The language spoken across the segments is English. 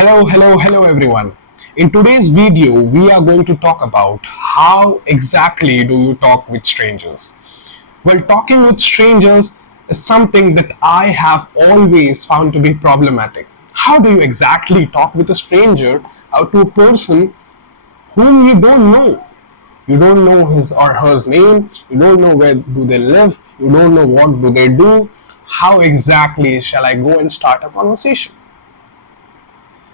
Hello everyone. In today's video, we are going to talk about how exactly do you talk with strangers. Well, talking with strangers is something that I have always found to be problematic. How do you exactly talk with a stranger or to a person whom you don't know? You don't know his or her name, you don't know where do they live, you don't know what do they do. How exactly shall I go and start a conversation?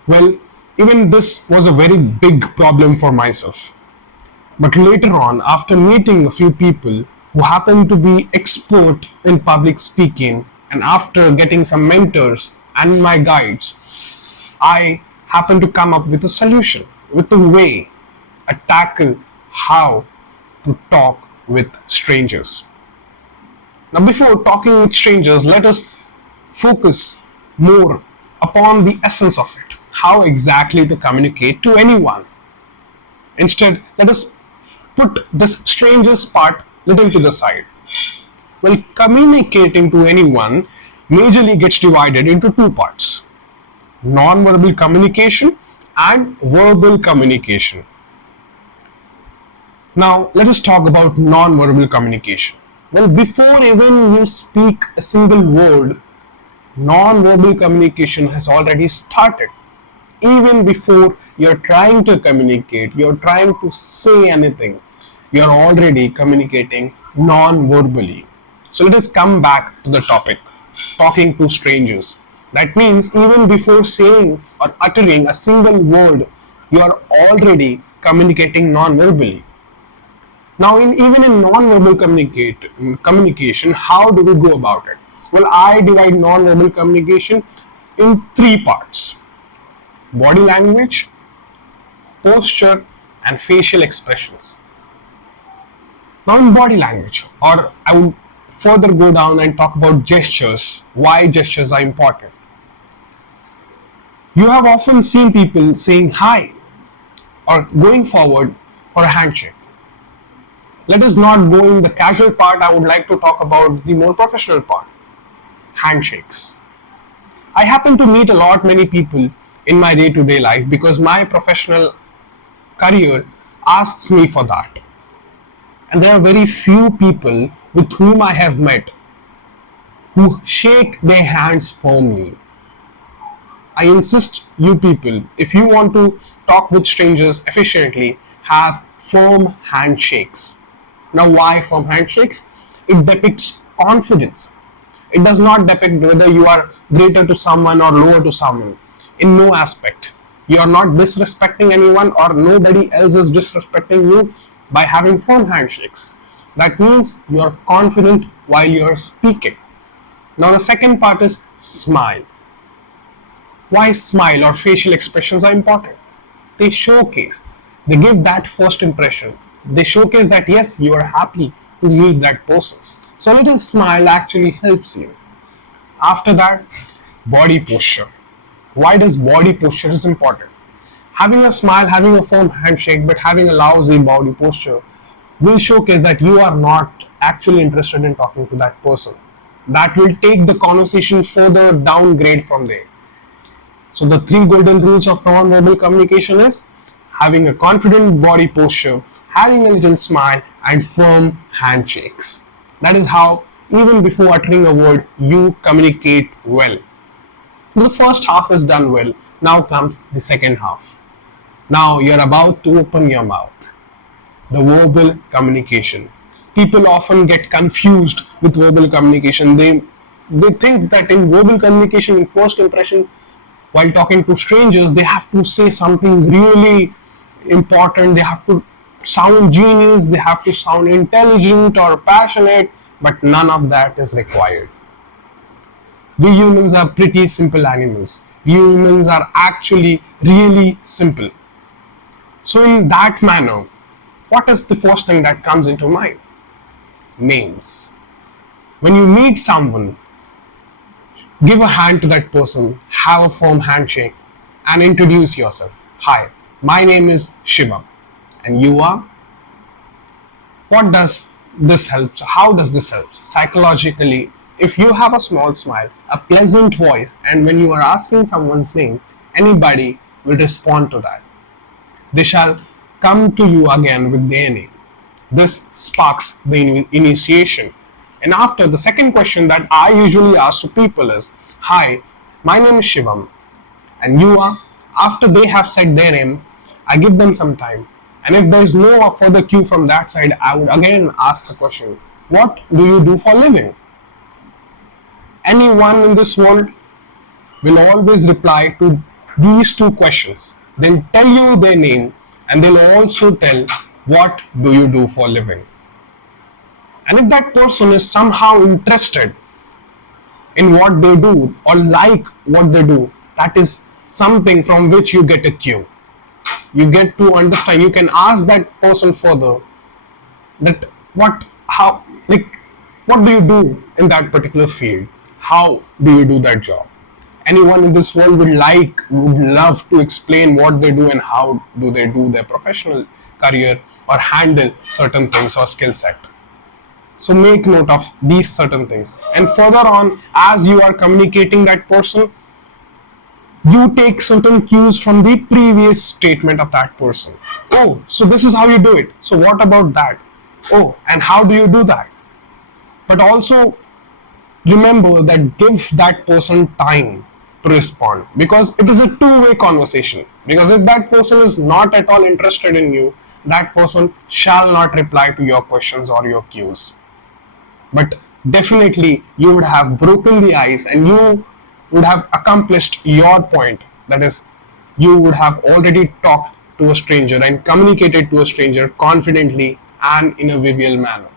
Well, even this was a very big problem for myself. But later on, after meeting a few people who happened to be expert in public speaking, and after getting some mentors and my guides, I happened to come up with a solution, with a way, a tackle how to talk with strangers. Now, before talking with strangers, let us focus more upon the essence of it. How exactly to communicate to anyone. Instead, let us put this stranger's part little to the side. Well, communicating to anyone majorly gets divided into two parts: non-verbal communication and verbal communication. Now, let us talk about non-verbal communication. Well, before even you speak a single word, non-verbal communication has already started. Even before you're trying to communicate, you're trying to say anything, you're already communicating non-verbally. So let us come back to the topic, talking to strangers. That means even before saying or uttering a single word, you are already communicating non-verbally. Now, even in non-verbal communication, how do we go about it? Well, I divide non-verbal communication in three parts: body language, posture, and facial expressions. Now, in body language, or I would further go down and talk about gestures, why gestures are important. You have often seen people saying hi or going forward for a handshake. Let us not go in the casual part, I would like to talk about the more professional part: handshakes. I happen to meet a lot many people in my day-to-day life because my professional career asks me for that. And there are very few people with whom I have met who shake their hands firmly. I insist you people, if you want to talk with strangers efficiently, have firm handshakes. Now, why firm handshakes? It depicts confidence. It does not depict whether you are greater to someone or lower to someone. In no aspect. You are not disrespecting anyone, or nobody else is disrespecting you by having firm handshakes. That means you are confident while you are speaking. Now, the second part is smile. Why smile or facial expressions are important? They showcase, they give that first impression. They showcase that yes, you are happy to meet that person. So a little smile actually helps you. After that, body posture. Why does body posture is important? Having a smile, having a firm handshake, but having a lousy body posture will showcase that you are not actually interested in talking to that person. That will take the conversation further downgrade from there. So the three golden rules of non-verbal communication is having a confident body posture, having a little smile, and firm handshakes. That is how, even before uttering a word, you communicate well. The first half is done well. Now comes the second half. Now you're about to open your mouth. The verbal communication. People often get confused with verbal communication. They think that in verbal communication, in first impression, while talking to strangers, they have to say something really important. They have to sound genius. They have to sound intelligent or passionate. But none of that is required. We humans are pretty simple animals. We humans are actually really simple. So in that manner, what is the first thing that comes into mind? Names. When you meet someone, give a hand to that person, have a firm handshake, and introduce yourself. Hi, my name is Shiva, and you are? What does this help? How does this help? Psychologically, if you have a small smile, a pleasant voice, and when you are asking someone's name, anybody will respond to that. They shall come to you again with their name. This sparks the initiation. And after, the second question that I usually ask to people is, "Hi, my name is Shivam, and you are?" After they have said their name, I give them some time. And if there is no further cue from that side, I would again ask a question: "What do you do for a living?" Anyone in this world will always reply to these two questions, then tell you their name, and they'll also tell what do you do for a living. And if that person is somehow interested in what they do or like what they do, that is something from which you get a cue. You get to understand, you can ask that person further that what do you do in that particular field? How do you do that job? Anyone in this world would love to explain what they do and how do they do their professional career or handle certain things or skill set. So make note of these certain things. And further on, as you are communicating that person, you take certain cues from the previous statement of that person. Oh, so this is how you do it. So what about that? Oh, and how do you do that? But also remember that give that person time to respond, because it is a two-way conversation. Because if that person is not at all interested in you, that person shall not reply to your questions or your cues. But definitely you would have broken the ice and you would have accomplished your point. That is, you would have already talked to a stranger and communicated to a stranger confidently and in a vivial manner.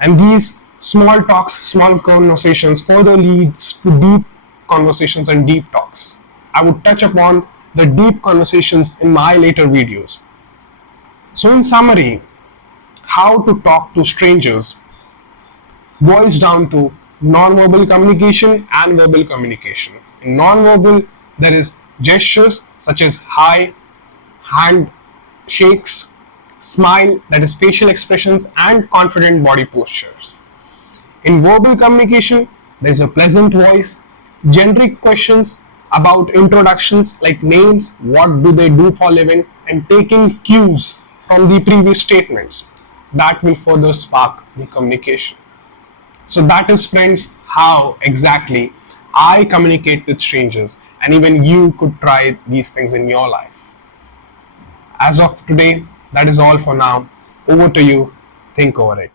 And these small talks, small conversations further leads to deep conversations and deep talks. I would touch upon the deep conversations in my later videos. So in summary, how to talk to strangers boils down to non-verbal communication and verbal communication. In non-verbal, there is gestures such as hi, hand shakes, smile, that is facial expressions, and confident body postures. In verbal communication, there is a pleasant voice, generic questions about introductions like names, what do they do for a living, and taking cues from the previous statements. That will further spark the communication. So that is, friends, how exactly I communicate with strangers, and even you could try these things in your life. As of today, that is all for now. Over to you. Think over it.